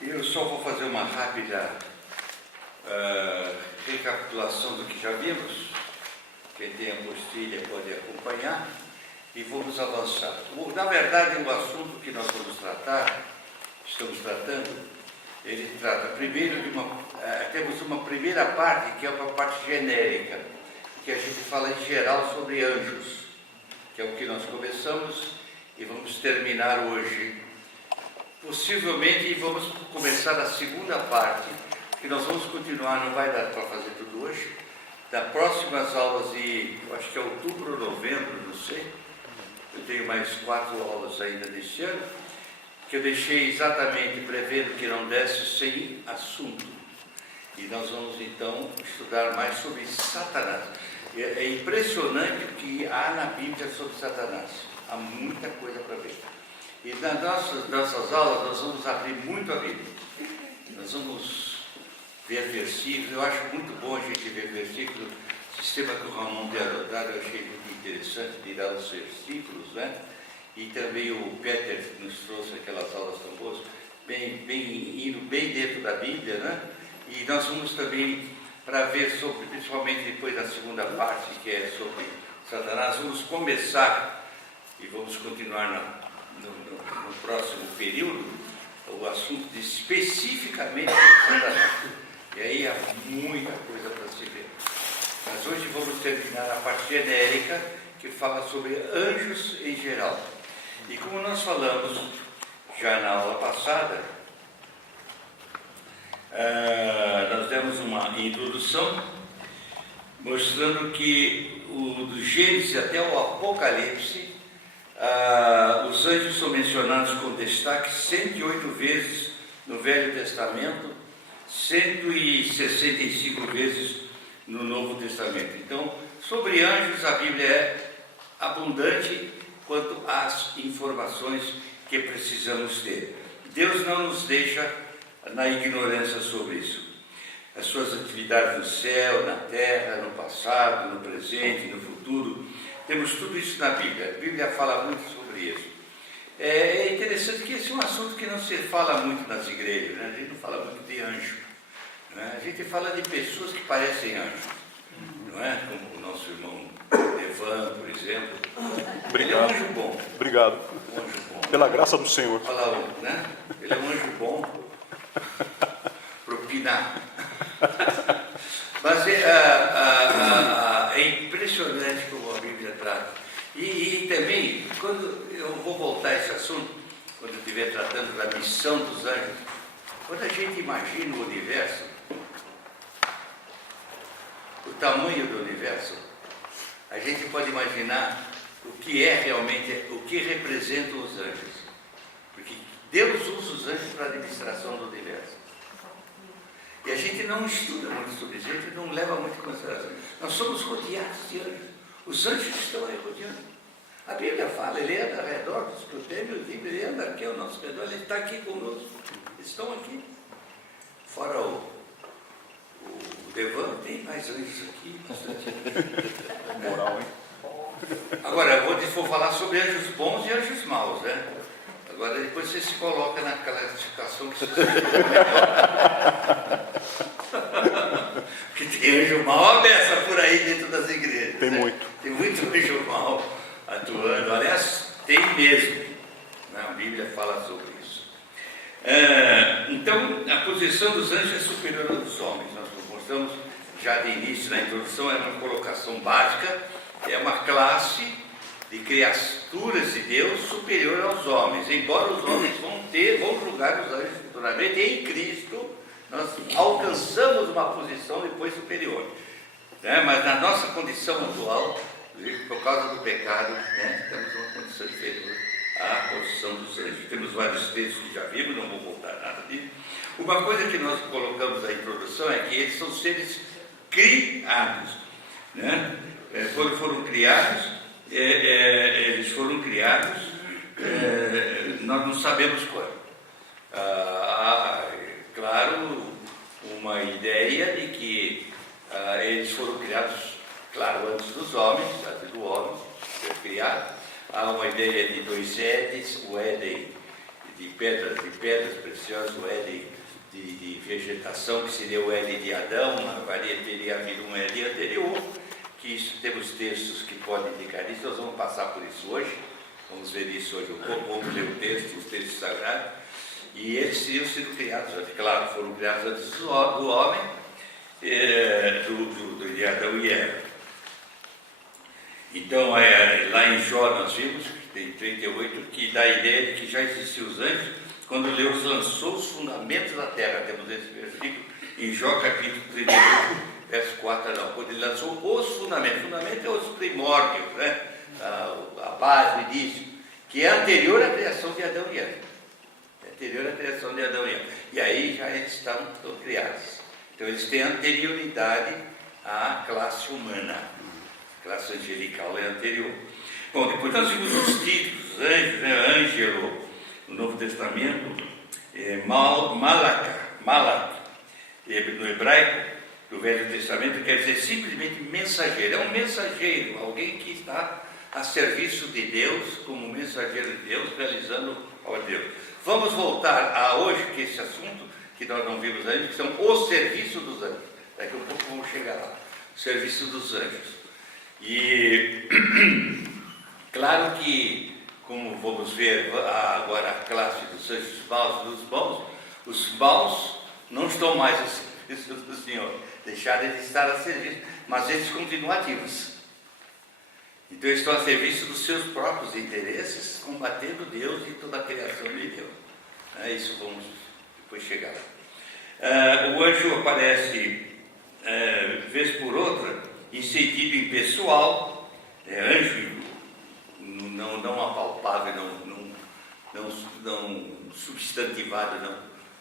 Eu só vou fazer uma rápida recapitulação do que já vimos. Quem tem a apostila pode acompanhar e vamos avançar. Na verdade, o assunto que nós vamos tratar, estamos tratando, ele trata primeiro de temos uma primeira parte, que é uma parte genérica, que a gente fala em geral sobre anjos, que é o que nós começamos e vamos terminar hoje. Possivelmente vamos começar a segunda parte, que nós vamos continuar, não vai dar para fazer tudo hoje, das próximas aulas de, eu acho que é outubro ou novembro, não sei, eu tenho mais 4 aulas ainda deste ano, que eu deixei exatamente prevendo que não desse sem assunto. E nós vamos então estudar mais sobre Satanás. É impressionante o que há na Bíblia sobre Satanás. Há muita coisa para ver. E nas nossas aulas nós vamos abrir muito a Bíblia. Nós vamos ver versículos. Eu acho muito bom a gente ver versículos. O sistema que o Ramon tem adotado eu achei muito interessante de dar os versículos, né? E também o Peter nos trouxe aquelas aulas tão boas, indo bem dentro da Bíblia, né? E nós vamos também, para ver sobre, principalmente depois da segunda parte, que é sobre Satanás, vamos começar e vamos continuar no próximo período o assunto especificamente sobre Satanás. E aí há muita coisa para se ver. Mas hoje vamos terminar a parte genérica, que fala sobre anjos em geral. E como nós falamos já na aula passada, nós demos uma introdução mostrando que do Gênesis até o Apocalipse, os anjos são mencionados com destaque 108 vezes no Velho Testamento, 165 vezes no Novo Testamento. Então, sobre anjos, a Bíblia é abundante quanto às informações que precisamos ter. Deus não nos deixa na ignorância sobre isso. As suas atividades no céu, na terra, no passado, no presente, no futuro, temos tudo isso na Bíblia. A Bíblia fala muito sobre isso. É interessante que esse é um assunto que não se fala muito nas igrejas, né? A gente não fala muito de anjo, né? A gente fala de pessoas que parecem anjos, não é? Como o nosso irmão Evan, por exemplo. Obrigado. Ele é um anjo bom. Obrigado. Um anjo bom. Pela graça do Senhor. Fala, né? Ele é um anjo bom. Propinar. Mas é impressionante como a Bíblia trata. E também, quando eu vou voltar a esse assunto, quando eu estiver tratando da missão dos anjos, quando a gente imagina o universo, o tamanho do universo, a gente pode imaginar o que é realmente, o que representam os anjos. Porque Deus usa os anjos para a administração do universo. E a gente não estuda muito sobre isso, a gente não leva muito em consideração. Nós somos rodeados de anjos. Os anjos estão aí rodeando. A Bíblia fala, ele anda ao redor do escrutínio, ele anda aqui ao nosso redor, ele está aqui conosco. Eles estão aqui. Fora o Devan, tem mais anjos aqui, bastante. Moral, hein? Agora, eu vou falar sobre anjos bons e anjos maus, né? Agora, depois você se coloca na classificação que você que tem anjo mau, ameaça por aí dentro das igrejas. Tem, né? Muito. Tem muito anjo mau atuando. Aliás, tem mesmo. A Bíblia fala sobre isso. Então, a posição dos anjos é superior à dos homens. Nós mostramos já de início, na introdução, é uma colocação básica, é uma classe de criaturas de Deus superior aos homens, embora os homens vão julgar os anjos futuramente, em Cristo nós alcançamos uma posição depois superior, né? Mas na nossa condição atual, por causa do pecado, né, temos uma condição inferior à condição dos anjos. Temos vários textos que já vimos, não vou voltar nada disso. Uma coisa que nós colocamos na introdução é que eles são seres criados, né? Quando foram criados, eles foram criados, nós não sabemos quando. Claro, uma ideia de que eles foram criados, claro, antes dos homens, antes do homem ser criado. Há uma ideia de 2 Édens, o Éden pedras preciosas, o L de vegetação, que seria o L de Adão, teria havido um L anterior, que isso, temos textos que podem indicar isso, nós vamos passar por isso hoje, vamos ver isso hoje um pouco, vamos ler o texto, os textos sagrados, e eles teriam sido criados antes, claro, foram criados antes do homem, de Adão e Eva. Então, lá em Jó nós vimos, tem 38, que dá a ideia de que já existiam os anjos, quando Deus lançou os fundamentos da terra. Temos esse versículo em Jó capítulo 38, verso 4 não, quando ele lançou os fundamentos. Fundamento é os primórdios, né? A base, o início, que é anterior à criação de Adão e Eva. Anterior à criação de Adão e Eva. E aí já eles estão criados. Então eles têm anterioridade à classe humana. A classe angelical é anterior. Bom, depois nós vimos os títulos, anjos, né? Ângelo, no Novo Testamento, Malak, no hebraico, do Velho Testamento, quer dizer simplesmente mensageiro. É um mensageiro, alguém que está a serviço de Deus, como mensageiro de Deus, realizando a Deus. Vamos voltar a hoje, que esse assunto, que nós não vimos ainda, que são o serviço dos anjos. Daqui a pouco vamos chegar lá. O serviço dos anjos. E claro que, como vamos ver agora a classe dos anjos maus e dos bons, os maus não estão mais a serviço do Senhor, deixaram de estar a serviço, mas eles continuam ativos. Então eles estão a serviço dos seus próprios interesses, combatendo Deus e toda a criação de Deus. Isso vamos depois chegar lá. O anjo aparece, vez por outra, em sentido impessoal, anjo não apalpável, não substantivado,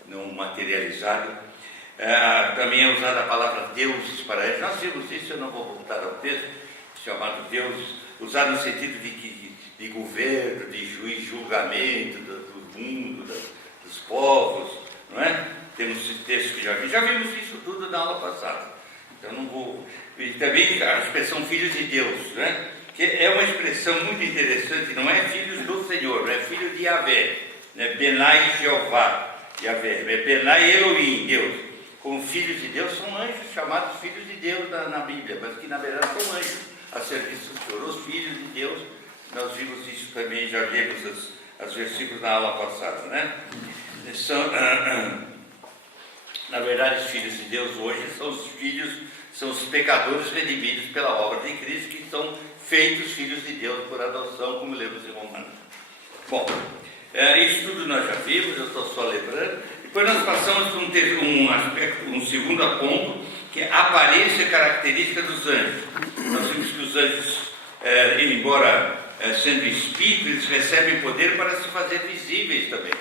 não materializado. Também é usada a palavra deuses para anjos. Nós vimos isso, eu não vou voltar ao texto, chamado deuses, usado no sentido de governo, de julgamento do mundo, dos povos, não é? Temos esse texto que já vimos isso tudo na aula passada. Então não vou. E também a expressão filhos de Deus, né? Que é uma expressão muito interessante, não é filhos do Senhor, não é filho de Yahvé, né? Benai Jeová, Yahvé, é Benai Elohim, Deus. Como filhos de Deus, são anjos chamados filhos de Deus na Bíblia, mas que na verdade são anjos a serviço do Senhor. Os filhos de Deus, nós vimos isso também, já lemos os versículos na aula passada, né? Na verdade, os filhos de Deus hoje são os pecadores redimidos pela obra de Cristo, que são feitos filhos de Deus por adoção, como lemos em Romanos. Bom, isso tudo nós já vimos, eu estou só lembrando. Depois nós passamos por um segundo ponto, que é a aparência característica dos anjos. Nós vimos que os anjos, embora sendo espíritos, eles recebem poder para se fazer visíveis também.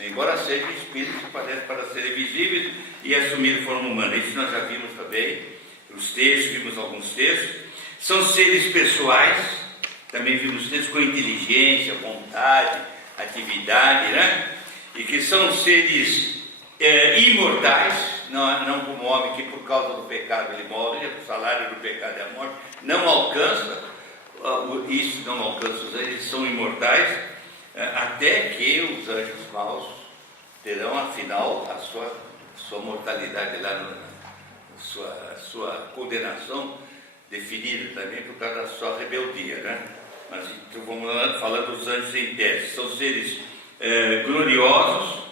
Embora sejam espíritos, parecem para serem visíveis e assumir forma humana. Isso nós já vimos também, vimos alguns textos. São seres pessoais, também vimos textos com inteligência, vontade, atividade, né? E que são seres imortais, não como o homem que por causa do pecado ele morre, o salário do pecado é a morte, não alcança os anjos, eles são imortais, até que os anjos maus terão afinal a sua mortalidade lá, a sua condenação definida também por causa da sua rebeldia, né? Mas então vamos lá falando dos anjos em teste. São seres gloriosos,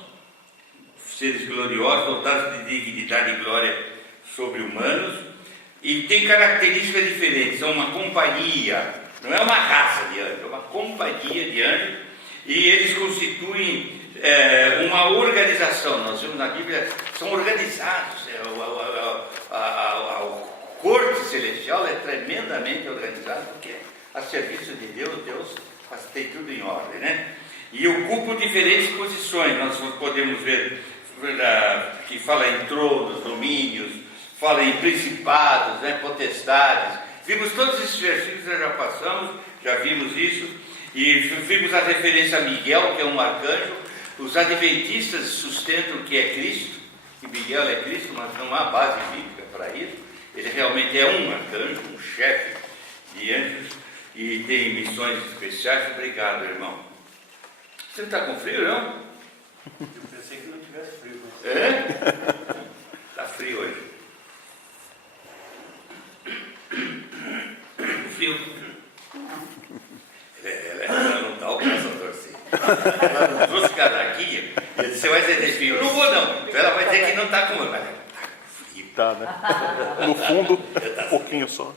dotados de dignidade e glória sobre-humanos, e têm características diferentes. São uma companhia, não é uma raça de anjos, é uma companhia de anjos, e eles constituem uma organização. Nós vemos na Bíblia, são organizados. A corte celestial é tremendamente organizada, porque a serviço de Deus tem tudo em ordem, né? E ocupam diferentes posições. Nós podemos ver que fala em tronos, domínios, fala em principados, né, potestades. Vimos todos esses versículos, nós já passamos, já vimos isso. E vimos a referência a Miguel, que é um arcanjo. Os adventistas sustentam que é Cristo, que Miguel é Cristo, mas não há base bíblica para isso. Ele realmente é um arcanjo, um chefe de anjos, e tem missões especiais. Obrigado, irmão. Você não está com frio, não? Eu pensei que não tivesse frio. Está frio hoje. Frio. Ela não dá o braço a torcer. Ela não trouxe casaquinha. Eu disse, você vai ter frio? Eu não vou não. Então ela vai dizer que não está com frio. Tá, né? No fundo, um pouquinho só.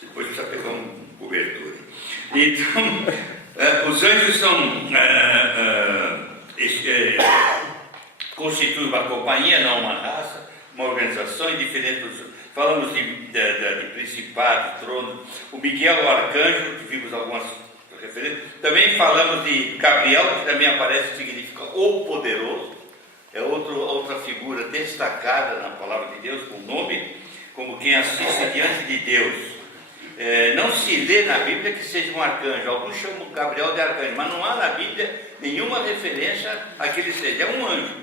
Depois precisa pegar um cobertor. Então, os anjos são, constituem uma companhia, não uma raça, uma organização indiferente dos. Falamos de principado, trono. O Miguel, o arcanjo, que vimos algumas referências. Também falamos de Gabriel, que também aparece, significa o poderoso. É outra figura destacada na palavra de Deus, com nome, como quem assiste diante de Deus. Não se lê na Bíblia que seja um arcanjo. Alguns chamam Gabriel de arcanjo, mas não há na Bíblia nenhuma referência a que ele seja. É um anjo.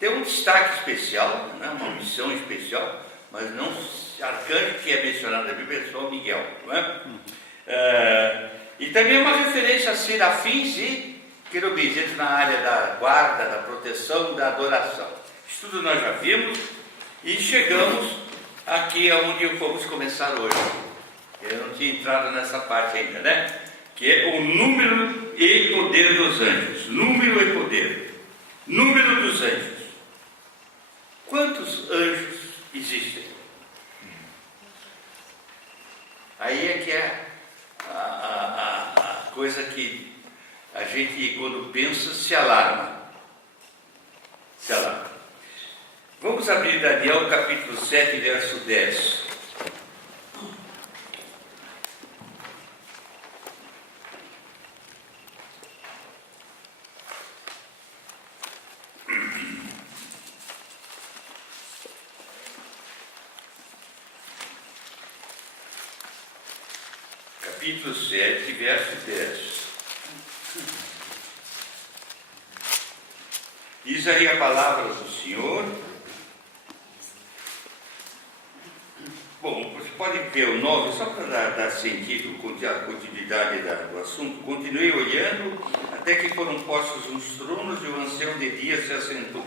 Tem um destaque especial, né? Uma missão especial, mas não arcanjo que é mencionado na Bíblia é só Miguel. Não é? E também uma referência a serafins e querubins, entra na área da guarda, da proteção, da adoração. Isso tudo nós já vimos e chegamos aqui onde vamos começar hoje. Eu não tinha entrado nessa parte ainda, né? Que é o número e poder dos anjos. Número e poder. Número dos anjos. Quantos anjos existem? Aí é que é a coisa que a gente, quando pensa, se alarma. Se alarma. Vamos abrir Daniel capítulo 7, verso 10. Capítulo 7, verso 10. Diz aí a palavra do Senhor. Bom, você pode ver o 9, só para dar sentido, a continuidade do assunto. Continuei olhando, até que foram postos uns tronos, e o ancião de dia se assentou.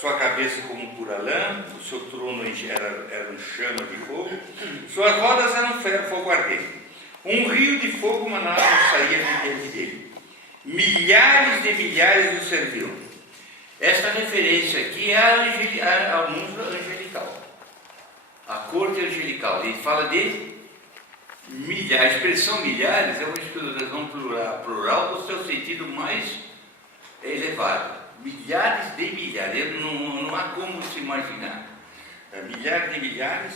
Sua cabeça como pura lã, o seu trono era um chama de fogo, suas rodas eram fogo ardente. Um rio de fogo manava saía de diante dele. Milhares de milhares o serviam. Esta referência aqui é ao mundo angelical. A corte angelical. Ele fala de milhares. A expressão milhares é uma expressão plural no seu sentido mais elevado. Milhares de milhares. Não há como se imaginar. Milhares de milhares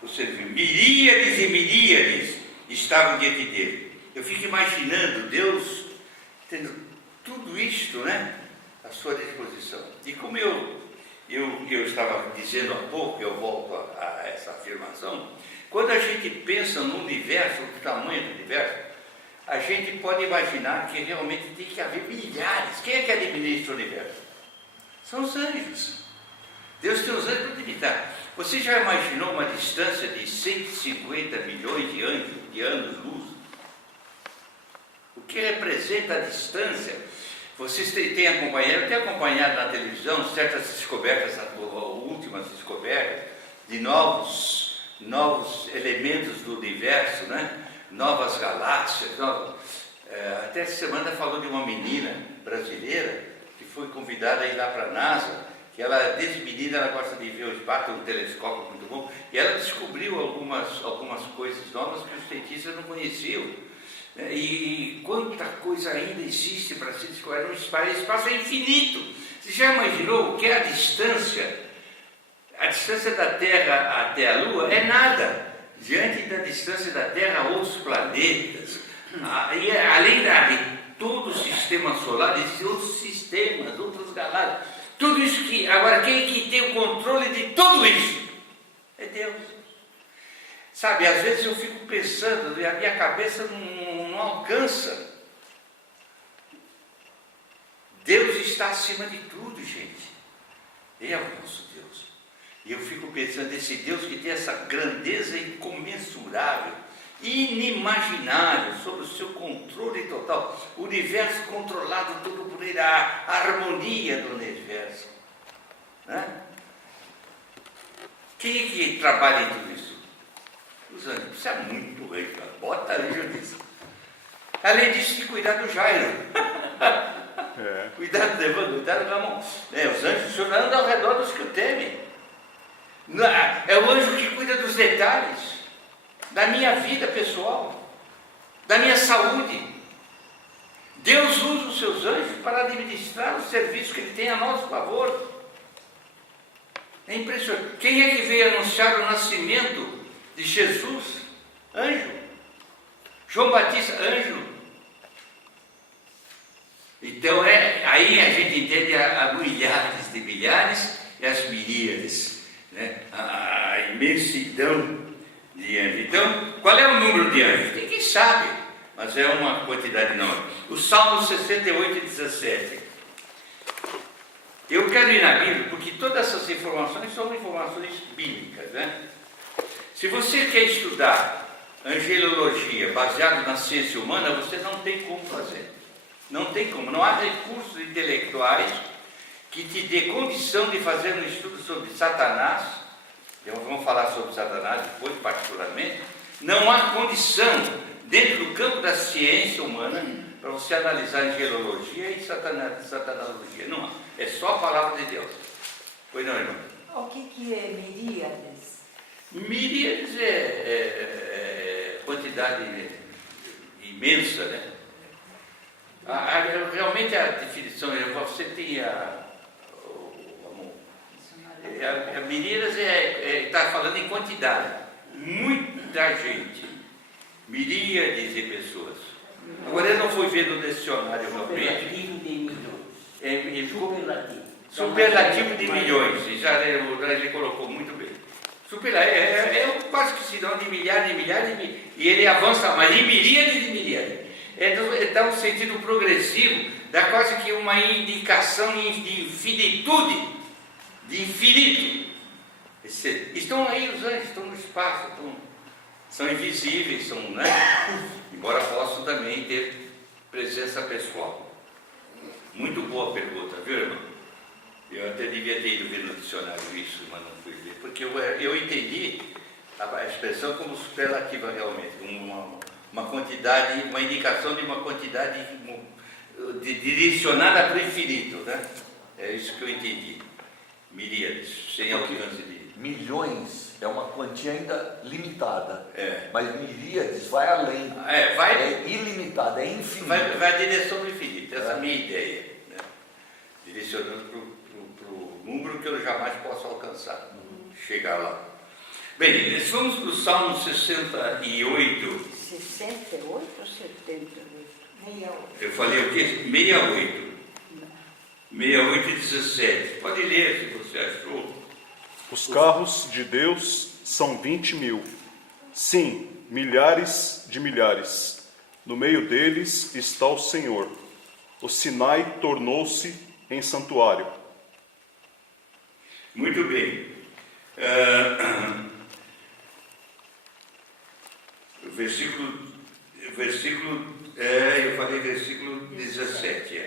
o serviam. Miríades e miríades estavam diante dele. Eu fico imaginando Deus tendo tudo isto, né, à sua disposição. E como eu estava dizendo há pouco, eu volto a essa afirmação, quando a gente pensa no universo, no tamanho do universo, a gente pode imaginar que realmente tem que haver milhares. Quem é que administra o universo? São os anjos. Deus tem os anjos para limitar. Você já imaginou uma distância de 150 milhões de anos-luz? O que representa a distância? Vocês têm acompanhado, eu tenho acompanhado na televisão certas descobertas, últimas descobertas, de novos elementos do universo, né? Novas galáxias. Até essa semana falou de uma menina brasileira que foi convidada a ir lá para a NASA, que ela, desde menina, ela gosta de ver o espaço, tem um telescópio muito bom, e ela descobriu algumas coisas novas que os cientistas não conheciam. E quanta coisa ainda existe para se descobrir. O espaço é infinito. Você já imaginou o que é a distância? A distância da Terra até a Lua é nada diante da distância da Terra a outros planetas. E além de todo o sistema solar, existem outros sistemas, outras galáxias. Tudo isso que... Agora, quem é que tem o controle de tudo isso? É Deus. Sabe, às vezes eu fico pensando, e a minha cabeça não alcança. Deus está acima de tudo, gente. Ele é o nosso Deus. E eu fico pensando, esse Deus que tem essa grandeza incomensurável, inimaginável, sob o seu controle total, o universo controlado todo por ele, a harmonia do universo. Né? Quem é que trabalha em tudo isso? Os anjos. Precisa muito anjo, bota anjo nisso. Além disso, de cuidar do Jairo. Cuidado do Evandro, cuidado do Ramon. Os anjos funcionando ao redor dos que o temem. É o anjo que cuida dos detalhes da minha vida pessoal, da minha saúde. Deus usa os seus anjos para administrar o serviço que Ele tem a nosso favor. É impressionante. Quem é que veio anunciar o nascimento de Jesus? Anjo. João Batista, anjo. Então, aí a gente entende a milhares de milhares e as miríades, né? A imensidão de anjos. Então, qual é o número de anjos? Ninguém sabe, mas é uma quantidade enorme. O Salmo 68, 17. Eu quero ir na Bíblia, porque todas essas informações são informações bíblicas, né? Se você quer estudar angelologia baseado na ciência humana, você não tem como fazer. Não tem como, não há recursos intelectuais que te dê condição de fazer um estudo sobre Satanás. Vamos falar sobre Satanás depois, particularmente. Não há condição, dentro do campo da ciência humana, para você analisar angelologia e satanologia. Não há. É só a palavra de Deus. Pois não, irmão? O que é miríades? Miríades é quantidade imensa, né? Realmente a definição, você tem a miríades está falando em quantidade, muita gente, miríades de pessoas. Agora eu não fui ver no dicionário realmente. Superlativo de milhões. Superlativo de milhões, ele colocou muito bem. Quase que se dão de milhares, e ele avança mais, de miríades de milhares. Dá um sentido progressivo, dá quase que uma indicação de infinitude, de infinito. Estão aí os anjos, estão no espaço, são invisíveis, né? Embora possam também ter presença pessoal. Muito boa pergunta, viu, irmão? Eu até devia ter ido ver no dicionário isso, mas não fui ver, porque eu entendi a expressão como superlativa realmente, uma quantidade, uma indicação de uma quantidade direcionada para o infinito, né? É isso que eu entendi. Miríades, sem alcance de... Milhões é uma quantia ainda limitada, mas miríades vai além, é ilimitado, é infinito. Vai na direção do infinito, essa é a minha ideia, né? Direcionando para o número que eu jamais posso alcançar, chegar lá. Bem, vamos para o Salmo 68. 68 ou 78? 68. Eu falei o quê? 68. 68 e 17. Pode ler se você achou. Os carros de Deus são 20.000. Sim, milhares de milhares. No meio deles está o Senhor. O Sinai tornou-se em santuário. Muito bem. Eu falei versículo 17.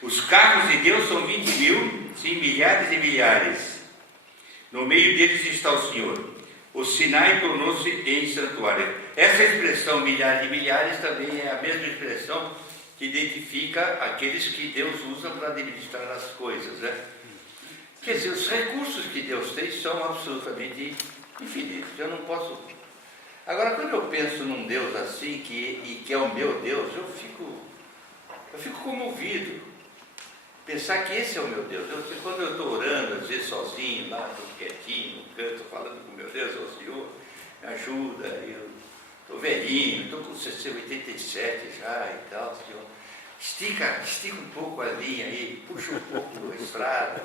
Os carros de Deus são 20.000, sim, milhares e milhares. No meio deles está o Senhor. O Sinai tornou-se em santuário. Essa expressão milhares e milhares também é a mesma expressão que identifica aqueles que Deus usa para administrar as coisas, né? Quer dizer, os recursos que Deus tem são absolutamente infinitos. Eu não posso... Agora, quando eu penso num Deus assim, que é o meu Deus, eu fico comovido. Pensar que esse é o meu Deus. Quando eu estou orando, às vezes sozinho, lá, estou quietinho, no canto, falando com meu Deus, ô Senhor, me ajuda, eu estou velhinho, estou com 87 já e tal, Senhor. Estica um pouco a linha aí, puxa um pouco a estrada,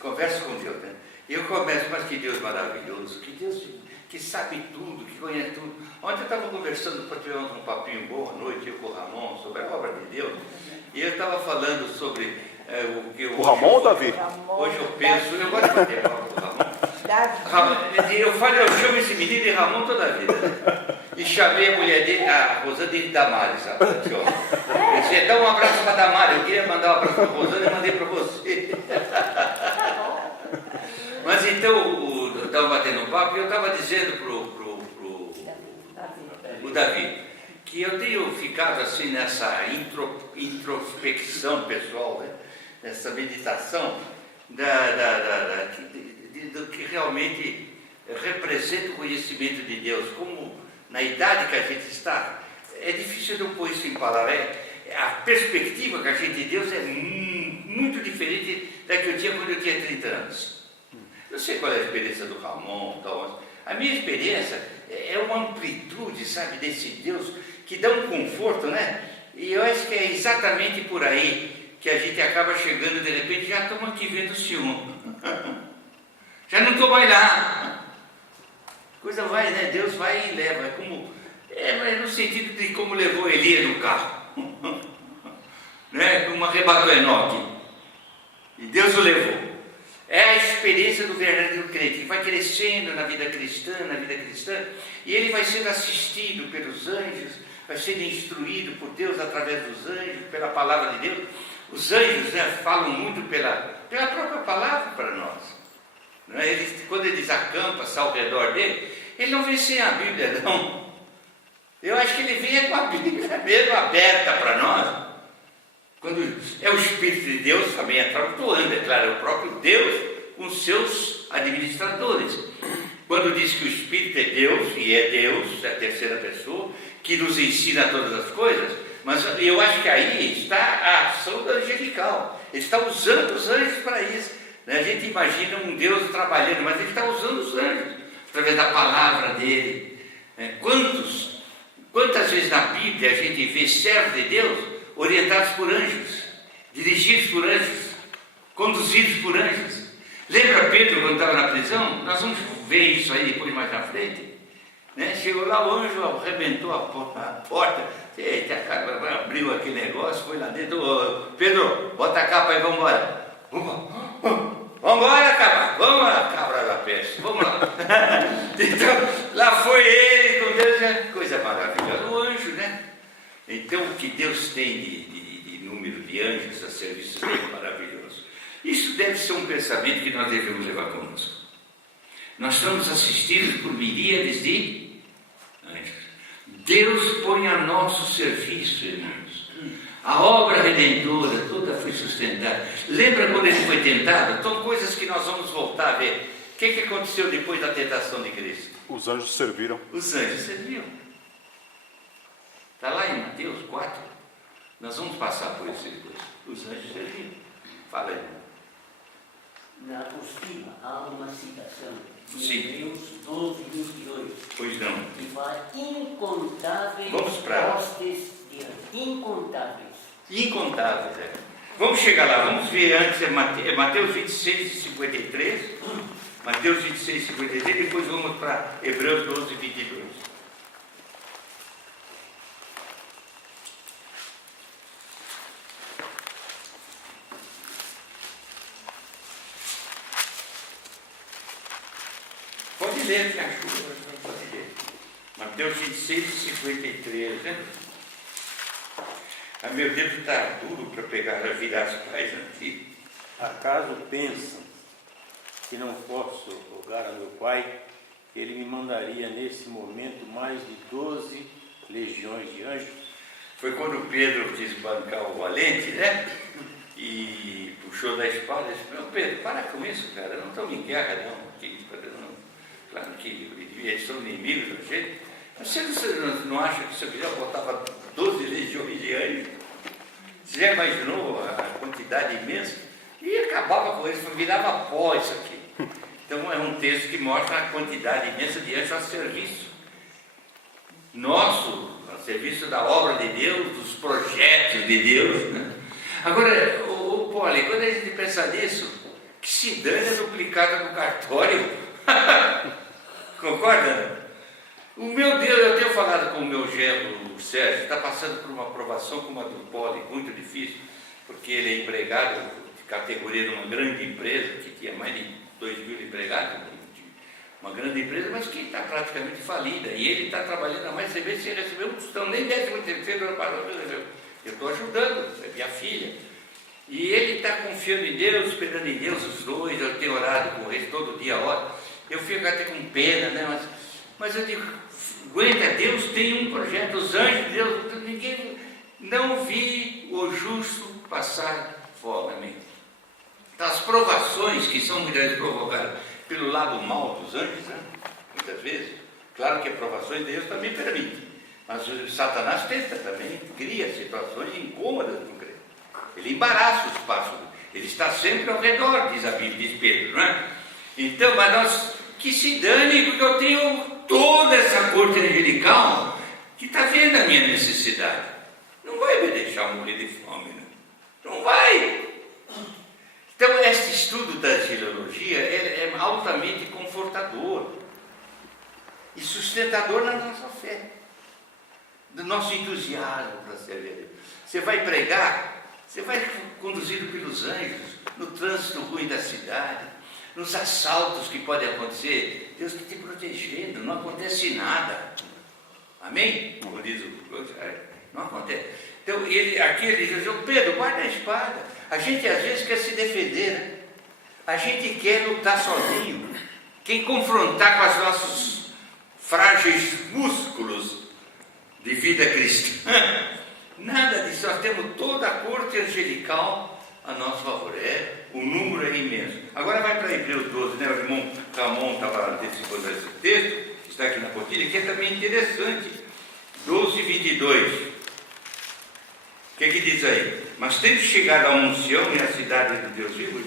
conversa com Deus, né? E eu começo, mas que Deus maravilhoso, que Deus que sabe tudo, que conhece tudo. Ontem eu estava conversando, tivemos um papinho bom à noite, eu com o Ramon, sobre a obra de Deus, e eu estava falando sobre o que eu... O Ramon ou o Davi? Hoje eu penso, eu gosto de bater papo com o Ramon. Eu chamo esse menino de Ramon toda a vida. E chamei a mulher dele, a Rosana de Damares, sabe? Eu disse, dá um abraço para Damares. Eu queria mandar um abraço para a Rosana e mandei para você. Mas então, eu estava batendo um papo e eu estava dizendo para o Davi que eu tenho ficado assim nessa introspecção pessoal, né? Nessa meditação do que realmente representa o conhecimento de Deus, como na idade que a gente está, é difícil eu pôr isso em palavras. A perspectiva que a gente de Deus é muito diferente da que eu tinha quando eu tinha 30 anos. Eu sei qual é a experiência do Ramon, então, a minha experiência é uma amplitude, sabe, desse Deus que dá um conforto, né? E eu acho que é exatamente por aí que a gente acaba chegando, de repente, já estamos aqui vendo o Senhor. Já não estou mais lá. A coisa vai, né? Deus vai e leva. É no sentido de como levou Elias no carro. Né? Como arrebatou Enoque. E Deus o levou. É a experiência do verdadeiro crente, que vai crescendo na vida cristã, e ele vai sendo assistido pelos anjos, vai sendo instruído por Deus através dos anjos, pela palavra de Deus. Os anjos, né, falam muito pela própria palavra para nós. Né? Quando eles acampam ao redor dele, ele não vem sem a Bíblia, não. Eu acho que ele vem com a Bíblia mesmo aberta para nós. Quando é o Espírito de Deus também atuando, é claro, é o próprio Deus com seus administradores. Quando diz que o Espírito é Deus, e é Deus, é a terceira pessoa, que nos ensina todas as coisas, mas eu acho que aí está a ação da angelical. Ele está usando os anjos para isso. Né? A gente imagina um Deus trabalhando, mas ele está usando os anjos, através da palavra dele. Quantas vezes na Bíblia a gente vê servos de Deus orientados por anjos, dirigidos por anjos, conduzidos por anjos? Lembra Pedro quando estava na prisão? Nós vamos ver isso aí depois mais na frente. Né? Chegou lá, o anjo arrebentou a porta. Eita, cara, abriu aquele negócio, foi lá dentro. Pedro, bota a capa aí, vamos embora. Vamos embora, cabra. Vamos lá, cabra da peste. Vamos lá. Então, lá foi ele com Deus, né? Coisa maravilhosa. O anjo, né? Então, o que Deus tem de número de anjos a serviço dele é maravilhoso. Isso deve ser um pensamento que nós devemos levar conosco. Nós estamos assistidos por miríades de anjos. Deus põe a nosso serviço, irmãos. A obra redentora toda foi sustentada. Lembra quando ele foi tentado? São coisas que nós vamos voltar a ver. O que aconteceu depois da tentação de Cristo? Os anjos serviram. Os anjos serviram. Está lá em Mateus 4. Nós vamos passar por isso depois. Os anjos serviram. Fala aí. Na apostila há uma citação de Sim. Hebreus 12, 22. Pois não. Que fala incontáveis Vamos para hostes de anjos. Incontáveis. Incontáveis, é. Vamos chegar lá, vamos ver antes, Mateus 26 e 53. Mateus 26 e 53, depois vamos para Hebreus 12 e 22. Pode ler, que ajuda, pode ler. Mateus 26 e 53, né? Ah, meu Deus, está duro para virar as páginas aqui. Acaso pensam que não posso rogar a meu Pai, que Ele me mandaria nesse momento mais de 12 legiões de anjos? Foi quando Pedro quis bancar o valente, né? E puxou da espada e disse: meu Pedro, para com isso, cara, não estamos em guerra, não. Claro que eles são inimigos da gente. Mas você não acha que se eu quiser botava 12 legiões de anjos? Você já imaginou a quantidade imensa? E acabava com isso, virava pó isso aqui. Então é um texto que mostra a quantidade imensa de anjos a serviço nosso, a serviço da obra de Deus, dos projetos de Deus. Né? Agora, o Poli, quando a gente pensa nisso, que se dane a duplicada do cartório. Concorda? O meu Deus, eu tenho falado com o meu genro, o Sérgio, está passando por uma aprovação como a do Poli, muito difícil, porque ele é empregado de categoria de uma grande empresa, que tinha mais de 2.000 empregados, uma grande empresa, mas que está praticamente falida. E ele está trabalhando há mais de 6 meses sem receber um tostão, nem 13º ano passado recebeu. Eu estou ajudando, é minha filha. E ele está confiando em Deus, esperando em Deus, os dois. Eu tenho orado com eles todo dia, oro. Eu fico até com pena, né? Mas eu digo, aguenta, Deus tem um projeto, os anjos de Deus, ninguém, não vi o justo passar fome. Amém? Então, as provações que são muitas vezes provocadas pelo lado mal dos anjos, né? Muitas vezes, claro que as provações Deus também permite, mas o Satanás tenta também, cria situações incômodas para o crente. Ele embaraça os passos, ele está sempre ao redor, diz a Bíblia, diz Pedro, não é? Então, mas nós, que se dane, porque eu tenho toda essa corte angelical que está vendo a minha necessidade. Não vai me deixar morrer de fome, não vai. Então, esse estudo da angelologia é altamente confortador e sustentador na nossa fé, do nosso entusiasmo para servir a Deus. Você vai pregar, você vai conduzido pelos anjos, no trânsito ruim da cidade, nos assaltos que podem acontecer, Deus está te protegendo, não acontece nada. Amém? Como diz o não acontece. Então, aqui ele diz, Pedro, guarda a espada. A gente às vezes quer se defender, né? A gente quer lutar sozinho, quer confrontar com os nossos frágeis músculos de vida cristã. Nada disso, nós temos toda a corte angelical a nosso favor. O número é imenso. Agora vai para Hebreus 12, né? O irmão Ramon estava antecipando esse texto, está aqui na potilha, que é também interessante. 12, 22. O que diz aí? Mas tendo chegado a Sião e a cidade do Deus vivo,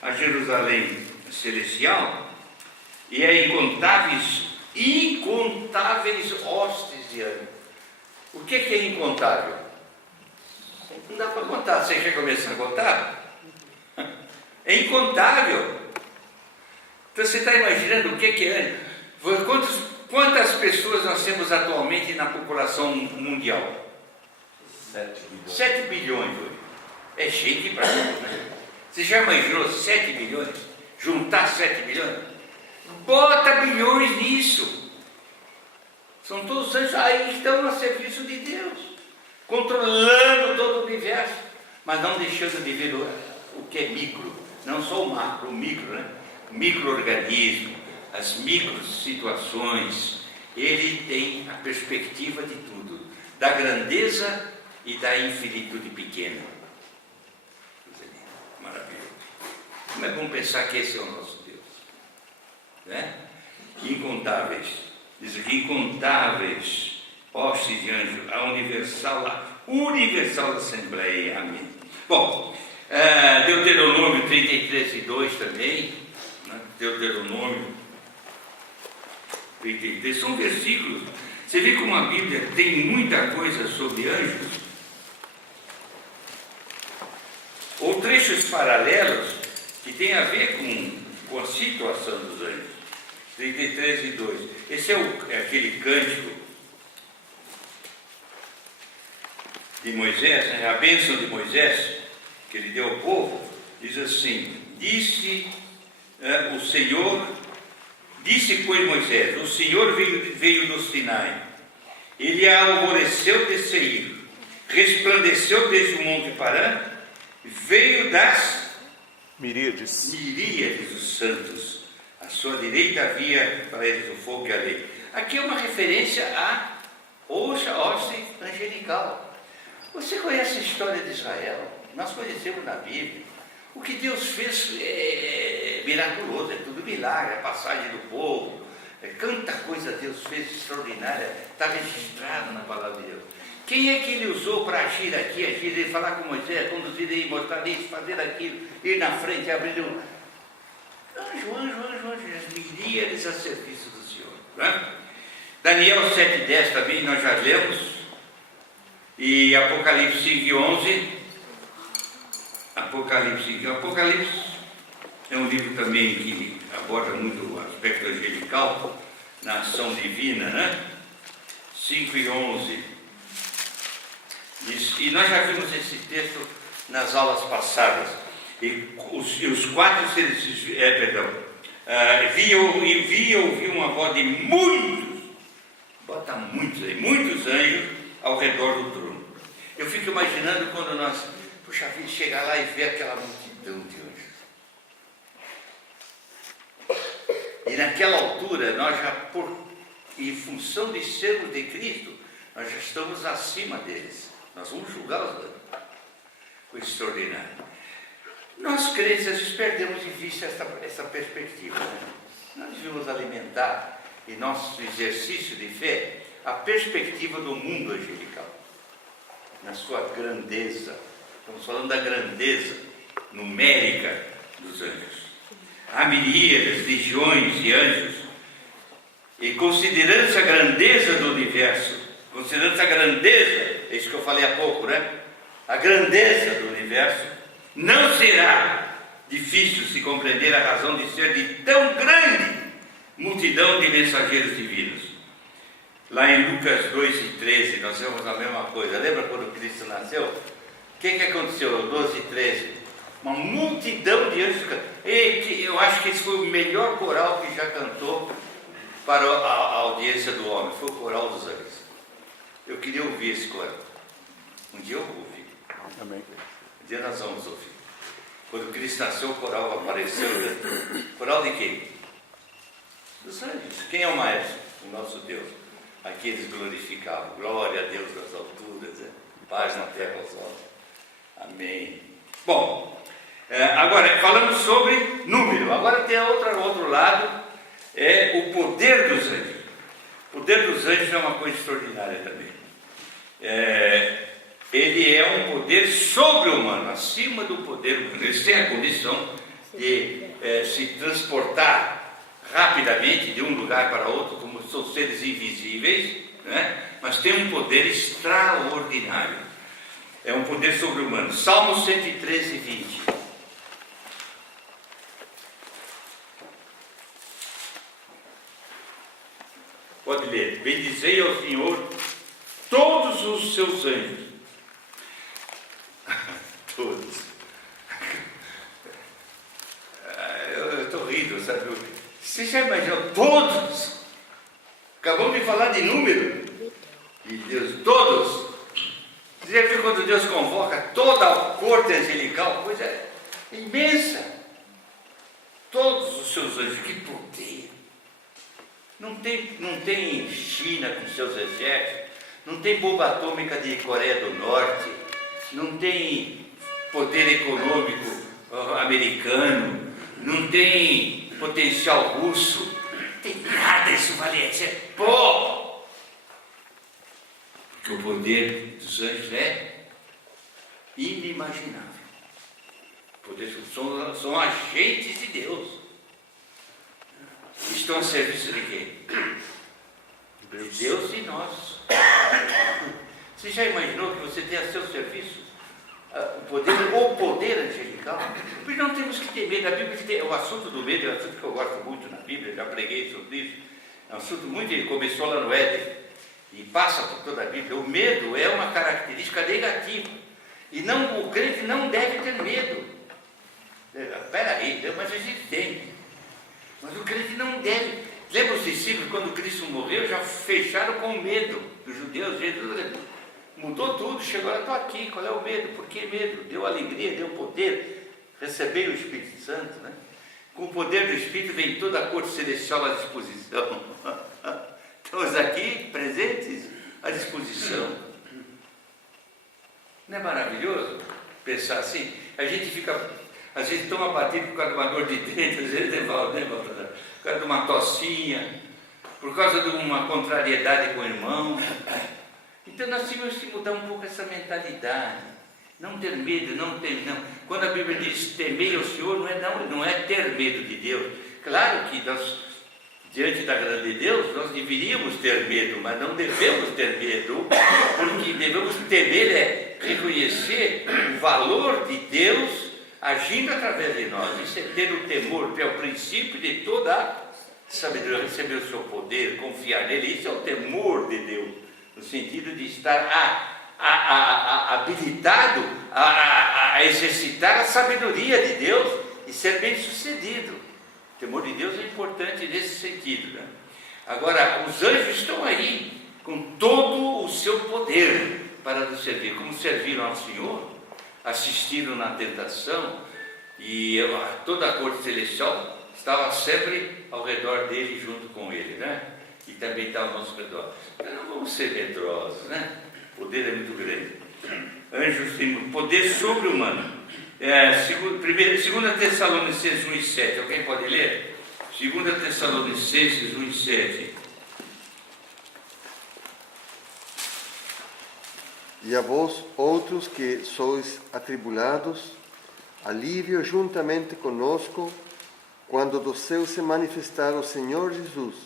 a Jerusalém celestial, e a incontáveis hostes de anjos. O que é incontável? Não dá para contar. Você quer começar a contar? É incontável. Então você está imaginando o que é anjo? Quantas pessoas nós temos atualmente na população mundial? 7 bilhões hoje. É gente para tudo, né? Você já imaginou 7 bilhões? Juntar 7 bilhões? Bota bilhões nisso. São todos anjos aí que estão a serviço de Deus, controlando todo o universo, mas não deixando de ver o que é micro, não só o macro, o micro, né? Micro-organismo, as micro-situações. Ele tem a perspectiva de tudo, da grandeza e da infinitude pequena. Maravilhoso. Como é bom pensar que esse é o nosso Deus, né? Incontáveis, diz aqui, incontáveis hostes de anjos, a universal Assembleia. Amém. Bom, Deuteronômio 33:2 também, né? Deuteronômio 33, são versículos. Você vê como a Bíblia tem muita coisa sobre anjos, ou trechos paralelos que tem a ver com a situação dos anjos. 33:2. Esse é aquele cântico de Moisés, né? A bênção de Moisés que ele deu ao povo. Diz assim: disse, pois, Moisés, o Senhor veio do Sinai, ele alvoreceu de Seir, resplandeceu desde o monte Parã, veio das miríades dos santos, à sua direita havia para eles o fogo e a lei. Aqui é uma referência à hoste angelical. Você conhece a história de Israel? Nós conhecemos na Bíblia. O que Deus fez é miraculoso, é tudo milagre, a passagem do povo, quanta coisa Deus fez extraordinária, está registrado na palavra de Deus. Quem é que ele usou para agir aqui, falar com Moisés, conduzir aí, mostrar isso, fazer aquilo, ir na frente, abrir um... Anjo, as miríades a serviço do Senhor. Né? Daniel 7:10 também nós já lemos, e Apocalipse 5:11. Apocalipse é um livro também que aborda muito o aspecto angelical na ação divina, né? 5:11. E nós já vimos esse texto nas aulas passadas. E os 4 seres, ouvi uma voz de muitos, bota muitos aí, muitos anjos ao redor do trono. Eu fico imaginando quando nós, puxa vida, chegar lá e ver aquela multidão de anjos. E naquela altura, nós já, em função de sermos de Cristo, nós já estamos acima deles. Nós vamos julgar os anjos. O extraordinário. Nós crentes, às vezes, perdemos de vista essa perspectiva. Nós devemos alimentar, em nosso exercício de fé, a perspectiva do mundo angelical, na sua grandeza. Estamos falando da grandeza numérica dos anjos. Há miríades, legiões de anjos. E considerando essa grandeza do universo, considerando essa grandeza, é isso que eu falei há pouco, né? A grandeza do universo, não será difícil se compreender a razão de ser de tão grande multidão de mensageiros divinos. Lá em Lucas 2:13, nós vemos a mesma coisa. Lembra quando Cristo nasceu? O que aconteceu? 12:13. Uma multidão de anjos. Eu acho que esse foi o melhor coral que já cantou para a audiência do homem. Foi o coral dos anjos. Eu queria ouvir esse coral. Um dia eu vou ouvir. Amém. Um dia nós vamos ouvir. Quando Cristo nasceu, o coral apareceu. Coral de quem? Dos anjos. Quem é o maestro? O nosso Deus. Aqui eles glorificavam. Glória a Deus nas alturas, né? Paz na terra aos homens. Amém. Bom, agora falando sobre número. Agora tem outro lado, é o poder dos anjos. O poder dos anjos é uma coisa extraordinária também. Ele é um poder sobre-humano, acima do poder humano. Eles têm a condição de se transportar rapidamente de um lugar para outro, como são seres invisíveis, né? Mas tem um poder extraordinário. É um poder sobre-humano. Salmo 113:20. Pode ler. Bendizei ao Senhor todos os seus anjos. Todos. Eu estou rindo, sabe? Você já imaginou? Todos. Acabamos de falar de número. E Deus, todos. Você já viu quando Deus convoca toda a corte angelical? Coisa imensa. Todos os seus anjos, que poder. Não tem China com seus exércitos, não tem bomba atômica de Coreia do Norte, não tem poder econômico americano, não tem potencial russo, não tem nada, isso vale, isso é pó. Porque o poder dos anjos é inimaginável. O poder são agentes de Deus. Estão a serviço de quem? De Deus e nós. Você já imaginou que você tem a seu serviço o poder angelical? Porque não temos que ter medo. A Bíblia o assunto do medo é um assunto que eu gosto muito na Bíblia, já preguei sobre isso. É um assunto muito, começou lá no Éden e passa por toda a Bíblia. O medo é uma característica negativa. E o crente não deve ter medo. Espera aí, mas a gente tem. Mas o crente não deve. Lembra os discípulos, quando Cristo morreu, já fecharam com medo. Os judeus, Jesus mudou tudo, chegou lá, estou aqui, qual é o medo? Por que medo? Deu alegria, deu poder, recebeu o Espírito Santo, né? Com o poder do Espírito vem toda a corte celestial à disposição. Estamos aqui, presentes, à disposição. Não é maravilhoso pensar assim? A gente fica... Às vezes toma batido por causa de uma dor de dente, às vezes por causa de uma tossinha, por causa de uma contrariedade com o irmão. Então nós temos que mudar um pouco essa mentalidade. Não ter medo, não. Quando a Bíblia diz temei ao Senhor, não é ter medo de Deus. Claro que nós, diante da grande de Deus, nós deveríamos ter medo, mas não devemos ter medo, porque devemos temer reconhecer o valor de Deus agindo através de nós. Isso é ter o temor, que é o princípio de toda a sabedoria, receber o seu poder, confiar nele. Isso é o temor de Deus, no sentido de estar habilitado a exercitar a sabedoria de Deus e ser bem sucedido. O temor de Deus é importante nesse sentido, né? Agora, os anjos estão aí com todo o seu poder para nos servir, como serviram ao Senhor, assistiram na tentação, e toda a corte celestial estava sempre ao redor dele, junto com ele, né? E também está ao nosso redor. Mas não vamos ser medrosos, né? O poder é muito grande. Anjos têm poder sobre-humano. 2 Tessalonicenses 1,7. Alguém pode ler? 2 Tessalonicenses 1,7. E a vós, outros que sois atribulados, alívio juntamente conosco, quando do céu se manifestar o Senhor Jesus,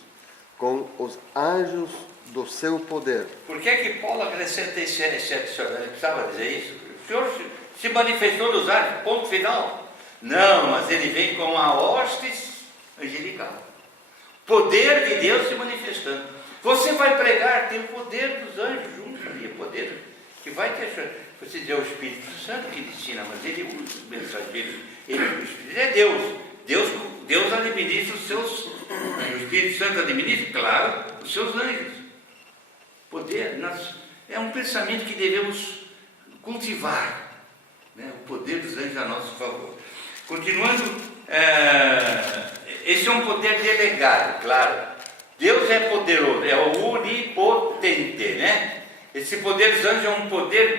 com os anjos do seu poder. Por que Paulo acrescenta esse adicional? Ele precisava dizer isso? O Senhor se manifestou nos anjos, ponto final. Não, mas ele vem com a hostes angelical. Poder de Deus se manifestando. Você vai pregar, tem o poder dos anjos junto ali, o poder que vai te achar. Você diz, é o Espírito Santo que ensina, mas ele usa os mensageiros. Ele é Deus. Deus administra os seus. O Espírito Santo administra, claro, os seus anjos. Poder, é um pensamento que devemos cultivar, né? O poder dos anjos a nosso favor. Continuando, esse é um poder delegado, claro. Deus é poderoso, é o onipotente, né? Esse poder dos anjos é um poder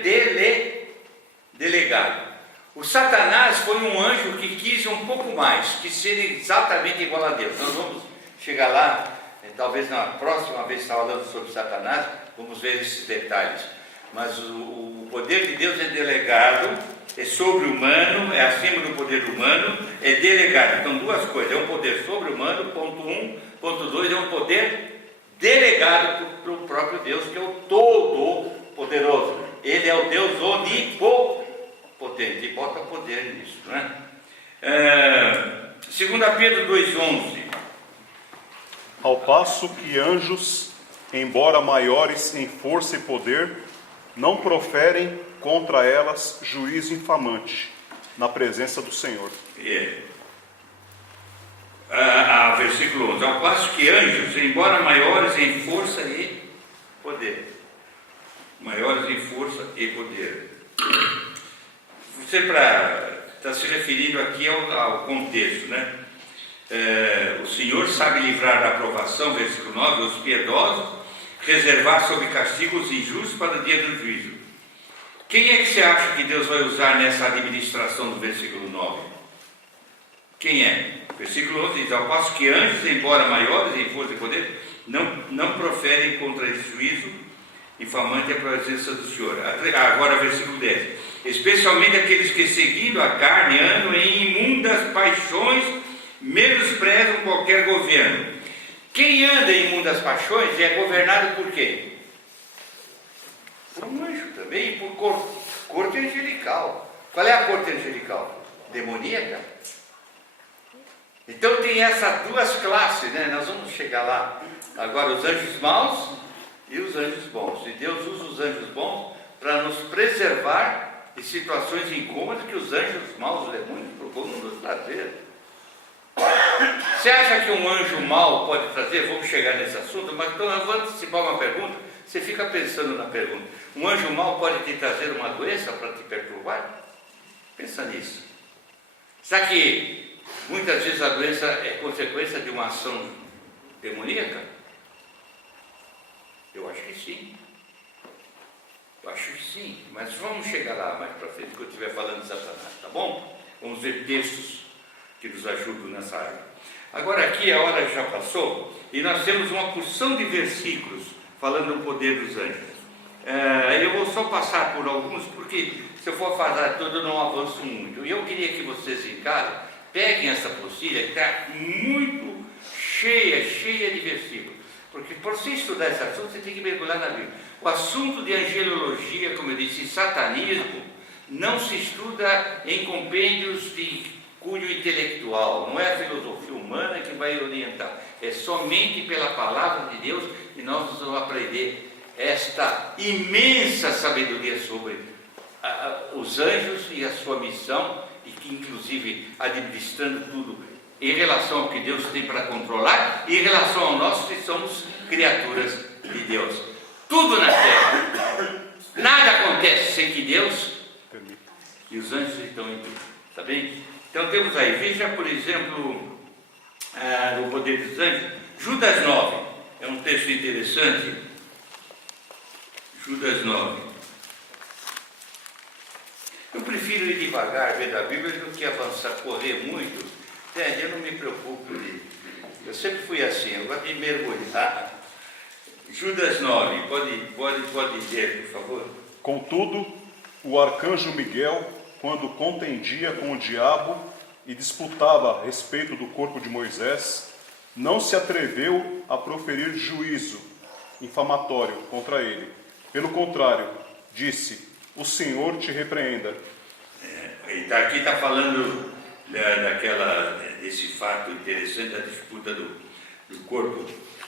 delegado. O Satanás foi um anjo que quis um pouco mais, quis ser exatamente igual a Deus. Nós vamos chegar lá, talvez na próxima vez falando sobre Satanás, vamos ver esses detalhes. Mas o poder de Deus é delegado, é sobre-humano, é acima do poder humano, é delegado. Então, duas coisas: é um poder sobre-humano, ponto 1, ponto 2, é um poder delegado para o próprio Deus, que é o Todo-Poderoso. Ele é o Deus onipotente, e bota poder nisso, né? 2 Pedro 2,11. Ao passo que anjos, embora maiores em força e poder, não proferem contra elas juízo infamante na presença do Senhor. Versículo 11. Ao passo que anjos, embora maiores em força e poder. Maiores em força e poder. Você está se referindo aqui ao contexto, né? O Senhor sabe livrar da aprovação, versículo 9, os piedosos, reservar sob castigo os injustos para o dia do juízo. Quem é que você acha que Deus vai usar nessa administração do versículo 9? Quem é? Versículo 11 diz: ao passo que anjos, embora maiores em força e poder, não proferem contra esse juízo infamante a presença do Senhor. Agora versículo 10: especialmente aqueles que, seguindo a carne, andam em imundas paixões, menosprezam qualquer governo. Quem anda em imundas paixões é governado por quê? Por um anjo também, e por corte angelical. Qual é a corte angelical? Demoníaca. Então tem essas duas classes, né? Nós vamos chegar lá. Agora, os anjos maus e os anjos bons. E Deus usa os anjos bons para nos preservar de situações incômodas que os anjos maus, os demônios, procuram nos trazer. Você acha que um anjo mau pode trazer? Vamos chegar nesse assunto, mas então eu vou antecipar uma pergunta. Você fica pensando na pergunta: um anjo mau pode te trazer uma doença para te perturbar? Pensa nisso. Será que muitas vezes a doença é consequência de uma ação demoníaca? Eu acho que sim. Mas vamos chegar lá mais para frente, quando eu estiver falando de Satanás, tá bom? Vamos ver textos que nos ajudam nessa área. Agora aqui a hora já passou e nós temos uma porção de versículos falando do poder dos anjos. Eu vou só passar por alguns, porque se eu for falar tudo eu não avanço muito. E eu queria que vocês em casa peguem essa apostila que está muito cheia de versículos. Porque para você estudar esse assunto, você tem que mergulhar na Bíblia. O assunto de angelologia, como eu disse, satanismo, não se estuda em compêndios de cunho intelectual, não é a filosofia humana que vai orientar, é somente pela palavra de Deus que nós vamos aprender esta imensa sabedoria sobre os anjos e a sua missão, e que inclusive administrando tudo em relação ao que Deus tem para controlar e em relação a nós que somos criaturas de Deus. Tudo na terra, nada acontece sem que Deus e os anjos estão em tudo, tá bem? Então temos aí, veja por exemplo, o poder dos anjos, Judas 9, é um texto interessante, Judas 9. Eu prefiro ir devagar, ver da Bíblia, do que avançar, correr muito. Eu não me preocupo. Eu sempre fui assim, eu gosto de mergulhar. Judas 9, pode ler, por favor. Contudo, o arcanjo Miguel, quando contendia com o diabo e disputava a respeito do corpo de Moisés, não se atreveu a proferir juízo infamatório contra ele. Pelo contrário, disse: o Senhor te repreenda. Aqui está falando desse fato interessante da disputa do corpo.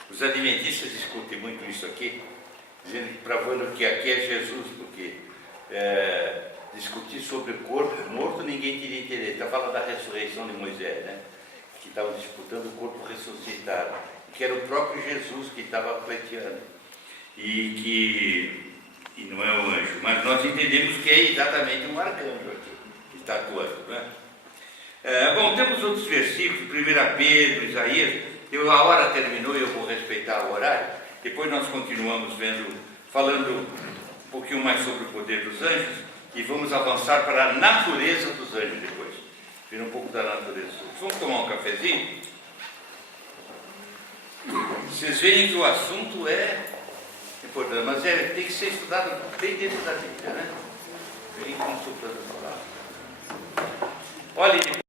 Os adventistas discutem muito isso aqui, provando que aqui é Jesus, porque discutir sobre o corpo morto ninguém teria interesse. Está falando da ressurreição de Moisés, né? Que estavam disputando o corpo ressuscitado, que era o próprio Jesus que estava pleiteando, e não é um anjo, mas nós entendemos que é exatamente um arcanjo aqui, que está atuando, né? Bom, temos outros versículos, 1 Pedro, Isaías. A hora terminou e eu vou respeitar o horário. Depois nós continuamos falando um pouquinho mais sobre o poder dos anjos e vamos avançar para a natureza dos anjos depois. Ver um pouco da natureza. Vamos tomar um cafezinho? Vocês veem que o assunto é importante, mas tem que ser estudado bem dentro da Bíblia, né? Bem consultando a palavra. Olhe.